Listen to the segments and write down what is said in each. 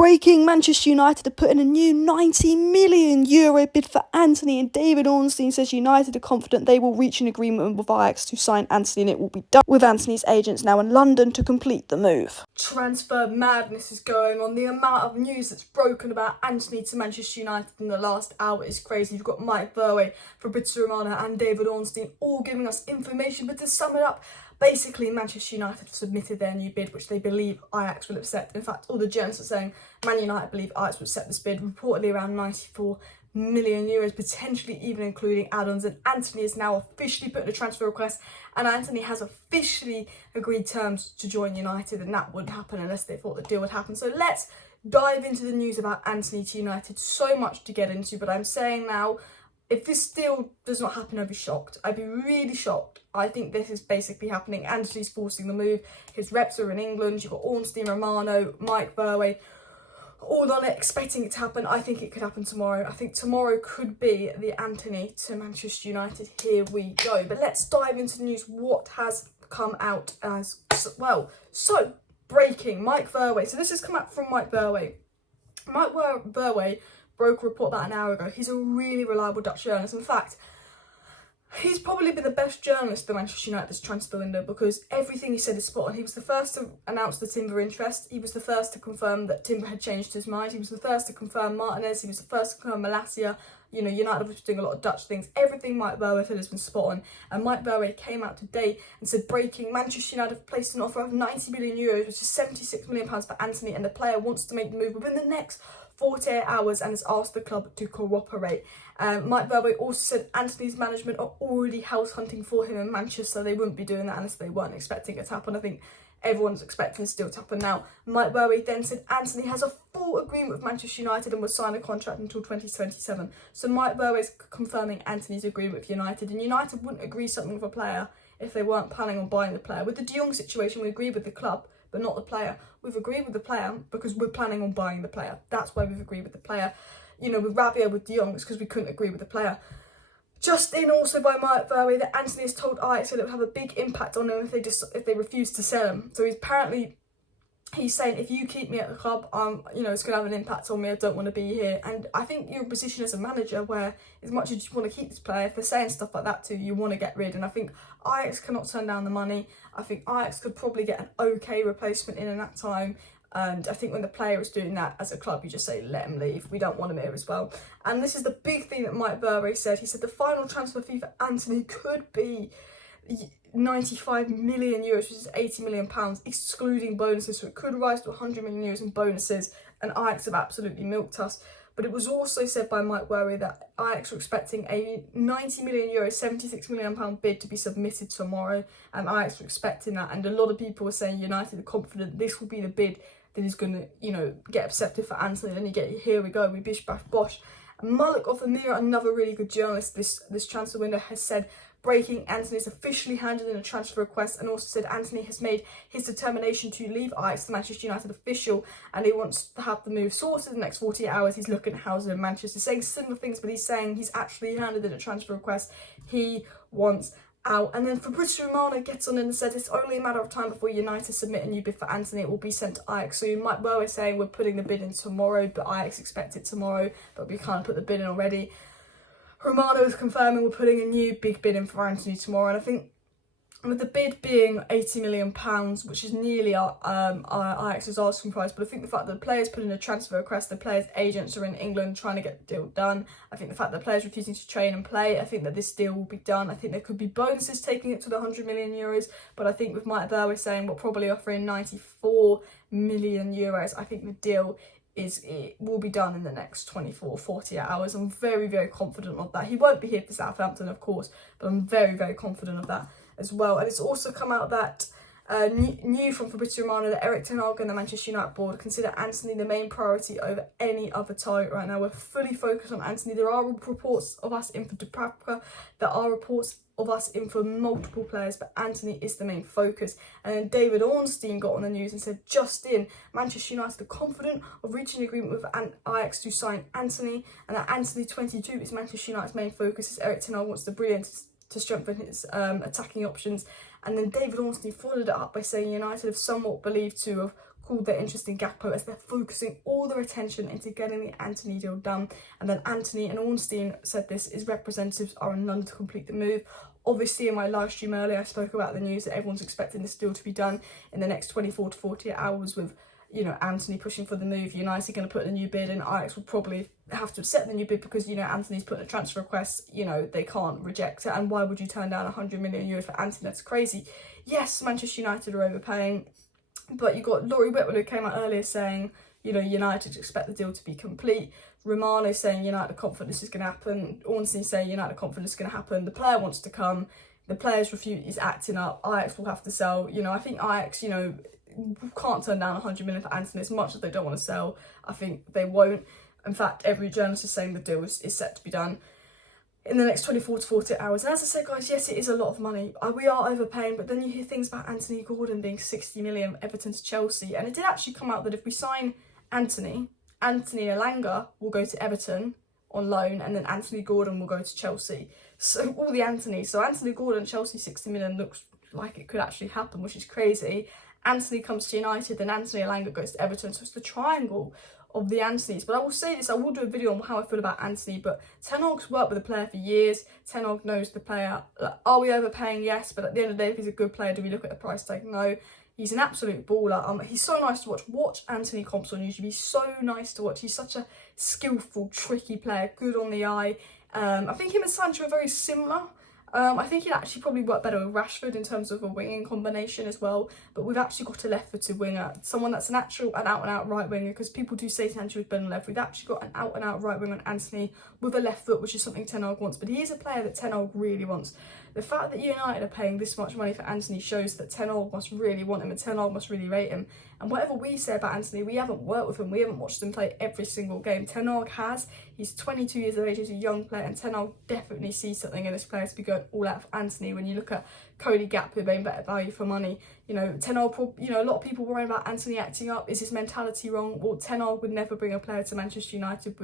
Breaking, Manchester United are putting a new €90 million bid for Antony, and David Ornstein says United are confident they will reach an agreement with Ajax to sign Antony, and it will be done with Antony's agents now in London to complete the move. Transfer madness is going on. The amount of news that's broken about Antony to Manchester United in the last hour is crazy. You've got Mike Verge, FABRIZIO Romano and David Ornstein all giving us information, but to sum it up, basically, Manchester United have submitted their new bid, which they believe Ajax will accept. In fact, all the journalists are saying Man United believe Ajax will accept this bid, reportedly around €94 million, potentially even including add-ons. And Antony is now officially put in a transfer request, and Antony has officially agreed terms to join United, and that wouldn't happen unless they thought the deal would happen. So let's dive into the news about Antony to United. So much to get into, but I'm saying now, if this deal does not happen, I'd be shocked. I'd be really shocked. I think this is basically happening. Antony's forcing the move. His reps are in England. You've got Ornstein, Romano, Mike Verge, all on it, expecting it to happen. I think it could happen tomorrow. I think tomorrow could be the Antony to Manchester United. Here we go. But let's dive into the news. What has come out as well? So, breaking, Mike Verge. So this has come out from Mike Verge. Mike Verge broke a report about an hour ago. He's a really reliable Dutch journalist. In fact, he's probably been the best journalist of Manchester United's transfer window because everything he said is spot on. He was the first to announce the Timber interest. He was the first to confirm that Timber had changed his mind. He was the first to confirm Martinez. He was the first to confirm Malacia. You know, United was doing a lot of Dutch things. Everything Mike Verge said has been spot on. And Mike Verge came out today and said, breaking, Manchester United have placed an offer of €90 million, which is £76 million for Antony, and the player wants to make the move within the next 48 hours and has asked the club to cooperate. Mike Verge also said Antony's management are already house hunting for him in Manchester. They wouldn't be doing that unless they weren't expecting it to happen. I think everyone's expecting this deal to happen now. Mike Verge then said Antony has a full agreement with Manchester United and will sign a contract until 2027. So Mike Verge is confirming Antony's agreement with United, and United wouldn't agree something with a player if they weren't planning on buying the player. With the De Jong situation, we agreed with the club, but not the player. We've agreed with the player because we're planning on buying the player. That's why we've agreed with the player. You know, with Rabiot, with De Jong, it's because we couldn't agree with the player. Just in also by Mike Verge that Antony has told Ajax that it would have a big impact on them if they refuse to sell him. So he's saying, if you keep me at the club, you know, it's going to have an impact on me. I don't want to be here. And I think you're in a position as a manager where, as much as you want to keep this player, if they're saying stuff like that to you, you want to get rid. And I think Ajax cannot turn down the money. I think Ajax could probably get an okay replacement in that time. And I think when the player is doing that as a club, you just say, let him leave. We don't want him here as well. And this is the big thing that Mike Verge said. He said the final transfer fee for Antony could be €95 million, which is £80 million, excluding bonuses. So it could rise to €100 million in bonuses. And Ajax have absolutely milked us. But it was also said by Mike Verge that Ajax were expecting a €90 million, £76 million bid to be submitted tomorrow. And Ajax were expecting that. And a lot of people were saying United are confident this will be the bid that is going to, you know, get accepted for Antony. And you get, here we go, we bish bash bosh. And Malik of the Mirror, another really good journalist this transfer window, has said, breaking, Antony has officially handed in a transfer request, and also said Antony has made his determination to leave Ajax to Manchester United official, and he wants to have the move sorted in the next 48 hours. He's looking at housing in Manchester, saying similar things, but he's saying he's actually handed in a transfer request. He wants out. And then FABRIZIO Romano gets on and said it's only a matter of time before United submit a new bid for Antony. It will be sent to Ajax soon. Mike Verge is saying we're putting the bid in tomorrow, but Ajax expect it tomorrow, but we can't put the bid in already. Romano is confirming we're putting a new big bid in for Antony tomorrow, and I think with the bid being £80 million, which is nearly our Ajax's asking price, but I think the fact that the players put in a transfer request, the players' agents are in England trying to get the deal done. I think the fact that the players refusing to train and play, I think that this deal will be done. I think there could be bonuses taking it to the €100 million, but I think with Mike Verge saying we're probably offering €94 million, I think the deal it will be done in the next 24, 48 hours. I'm very, very confident of that. He won't be here for Southampton, of course, but I'm very, very confident of that as well. And it's also come out that new from FABRIZIO Romano that Erik ten Hag and the Manchester United board consider Antony the main priority over any other target right now. We're fully focused on Antony. There are reports of us in for Dubravka. There are reports of us in for multiple players, but Antony is the main focus. And then David Ornstein got on the news and said, just in, Manchester United are confident of reaching an agreement with Ajax to sign Antony, and that Antony 22 is Manchester United's main focus, as Erik ten Hag wants to bring in to strengthen his attacking options. And then David Ornstein followed it up by saying United have somewhat believed to have called their interest in Gakpo, as they're focusing all their attention into getting the Antony deal done. And then Antony and Ornstein said this, his representatives are in London to complete the move. Obviously, in my live stream earlier, I spoke about the news that everyone's expecting this deal to be done in the next 24 to 48 hours with, you know, Antony pushing for the move. United going to put in a new bid, and Ajax will probably have to accept the new bid because, you know, Antony's put in a transfer request. You know, they can't reject it. And why would you turn down 100 million euros for Antony? That's crazy. Yes, Manchester United are overpaying, but you got Laurie Whitwell, who came out earlier saying, you know, United expect the deal to be complete. Romano saying United are confident this is going to happen. Ornstein saying United are confident it's going to happen. The player wants to come. The player's refuse is acting up. Ajax will have to sell. You know, I think Ajax, you know, can't turn down 100 million for Antony. As much as they don't want to sell, I think they won't. In fact, every journalist is saying the deal is set to be done in the next 24 to 48 hours. And as I said, guys, yes, it is a lot of money. We are overpaying, but then you hear things about Anthony Gordon being 60 million, Everton to Chelsea. And it did actually come out that if we sign Anthony Elanga will go to Everton on loan, and then Anthony Gordon will go to Chelsea. So all the Anthony. So Anthony Gordon, Chelsea 60 million looks like it could actually happen, which is crazy. Anthony comes to United, then Anthony Elanga goes to Everton. So it's the triangle of the Anthonys. But I will say this, I will do a video on how I feel about Anthony, but Ten Hag's worked with the player for years. Ten Hag knows the player. Like, are we overpaying? Yes, but at the end of the day, if he's a good player, do we look at the price tag? No. He's an absolute baller. He's so nice to watch. Watch Anthony comps on YouTube. He's so nice to watch. He's such a skillful, tricky player, good on the eye. I think him and Sancho are very similar. I think he'd actually probably work better with Rashford in terms of a winging combination as well. But we've actually got a left-footed winger, someone that's an out-and-out right winger, because people do say Sancho is better on left. We've actually got an out-and-out right winger on Anthony with a left foot, which is something Ten Hag wants. But he is a player that Ten Hag really wants. The fact that United are paying this much money for Anthony shows that Ten Hag must really want him, and Ten Hag must really rate him. And whatever we say about Anthony, we haven't worked with him. We haven't watched him play every single game. Ten Hag has. He's 22 years of age. He's a young player, and Ten Hag definitely sees something in this player to be going all out for Anthony. When you look at Cody Gakpo being better value for money, you know, Ten Hag, you know, a lot of people worrying about Anthony acting up. Is his mentality wrong? Well, Ten Hag would never bring a player to Manchester United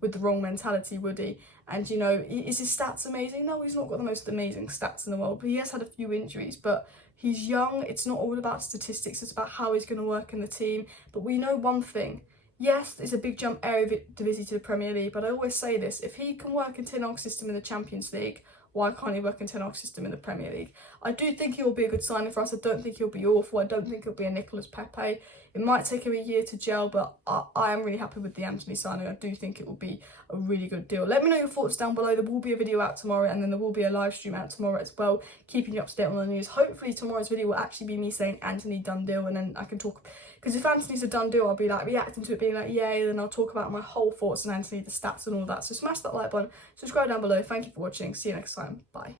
with the wrong mentality, would he? And, you know, is his stats amazing? No, he's not got the most amazing stats in the world, but he has had a few injuries. But he's young. It's not all about statistics. It's about how he's going to work in the team. But we know one thing. Yes, it's a big jump Eredivisie to the Premier League, but I always say this. If he can work in Ten Hag's system in the Champions League, why can't he work in Ten Hag's system in the Premier League? I do think he will be a good signing for us. I don't think he'll be awful. I don't think he'll be a Nicolas Pepe. It might take him a year to gel, but I am really happy with the Antony signing. I do think it will be a really good deal. Let me know your thoughts down below. There will be a video out tomorrow, and then there will be a live stream out tomorrow as well, keeping you up to date on the news. Hopefully tomorrow's video will actually be me saying Antony done deal, and then I can talk, because if Antony's a done deal, I'll be like reacting to it being like yay, then I'll talk about my whole thoughts on Antony, the stats and all that. So smash that like button, subscribe down below. Thank you for watching. See you next time. Bye.